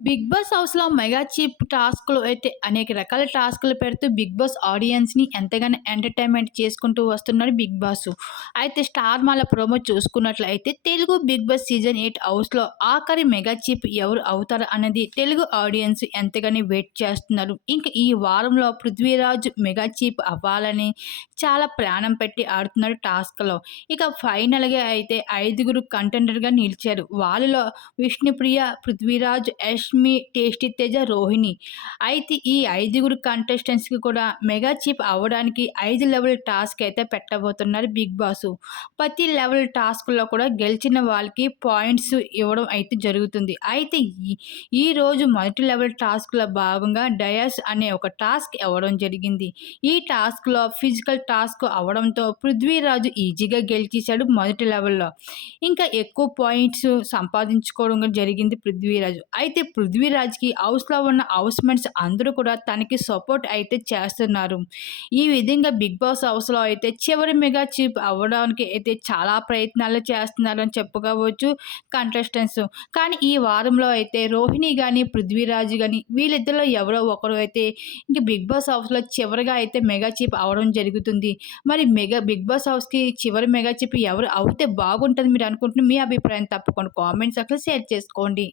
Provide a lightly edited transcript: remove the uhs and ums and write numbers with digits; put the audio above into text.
Big boss హౌస్‌లో mega cheap టాస్క్‌లు అయితే అనేక రకాల టాస్క్‌లు పెడుతూ బిగ్ బాస్ ఆడియన్స్‌ని ఎంతగానో ఎంటర్‌టైన్‌మెంట్ చేసుకుంటూ వస్తున్నారు బిగ్ బాస్. అయితే స్టార్ మాల ప్రోమో చూసుకున్నట్లయితే తెలుగు బిగ్ బాస్ సీజన్ 8 హౌస్‌లో ఆఖరి మెగా చీఫ్ ఎవరు అవుతారు అన్నది తెలుగు ఆడియన్స్ ఎంతగానో వెయిట్ చేస్తున్నారు. ఇంక ఈ వారంలో పృథ్వీరాజ్ మెగా చీఫ్ అవ్వాలని చాలా ప్రాణం పెట్టి ఆడుతున్నాడు టాస్క్‌లో. ఇక ఫైనల్‌గా అయితే ఐదుగురు కంటెండర్‌గా నిలిచారు. వాళ్ళలో విష్ణుప్రియ, పృథ్వీరాజ్, యష్మి, టేస్టీ తేజ, రోహిణి. అయితే ఈ ఐదుగురు కంటెస్టెంట్స్‌కి కూడా మెగా చీఫ్ అవ్వడానికి 5 లెవెల్ టాస్క్ అయితే పెట్టబోతున్నారు బిగ్ బాసు. ప్రతి లెవెల్ టాస్క్‌లో కూడా గెలిచిన వాళ్ళకి పాయింట్స్ ఇవ్వడం అయితే జరుగుతుంది. అయితే ఈ ఈరోజు మొదటి లెవెల్ టాస్క్‌లో భాగంగా డయాస్ అనే ఒక టాస్క్ ఇవ్వడం జరిగింది. ఈ టాస్క్‌లో ఫిజికల్ టాస్క్ అవ్వడంతో పృథ్వీరాజు ఈజీగా గెలిచేసాడు మొదటి లెవెల్‌లో. ఇంకా ఎక్కువ పాయింట్స్ సంపాదించుకోవడం కూడా జరిగింది పృథ్వీరాజు. అయితే పృథ్వీరాజ్‌కి హౌస్‌లో ఉన్న హౌస్‌మేట్స్ అందరూ కూడా తనకి సపోర్ట్ అయితే చేస్తున్నారు. ఈ విధంగా బిగ్ బాస్ హౌస్‌లో అయితే చివరి మెగా చీఫ్ అవ్వడానికి అయితే చాలా ప్రయత్నాలు చేస్తున్నారని చెప్పుకోవచ్చు కంటెస్టెంట్స్. కానీ ఈ వారంలో అయితే రోహిణి గాని, పృథ్వీరాజ్ గాని వీళ్ళిద్దరిలో ఎవరో ఒకరు అయితే ఇంక బిగ్ బాస్ హౌస్‌లో చివరిగా అయితే మెగా చీఫ్ అవ్వడం జరుగుతుంది. మరి బిగ్ బాస్ హౌస్‌కి చివరి మెగా చీఫ్ ఎవరు అవుతే బాగుంటది మీరు అనుకుంటున్న మీ అభిప్రాయం తప్పకుండా కామెంట్ సెక్షన్‌లో షేర్ చేసుకోండి.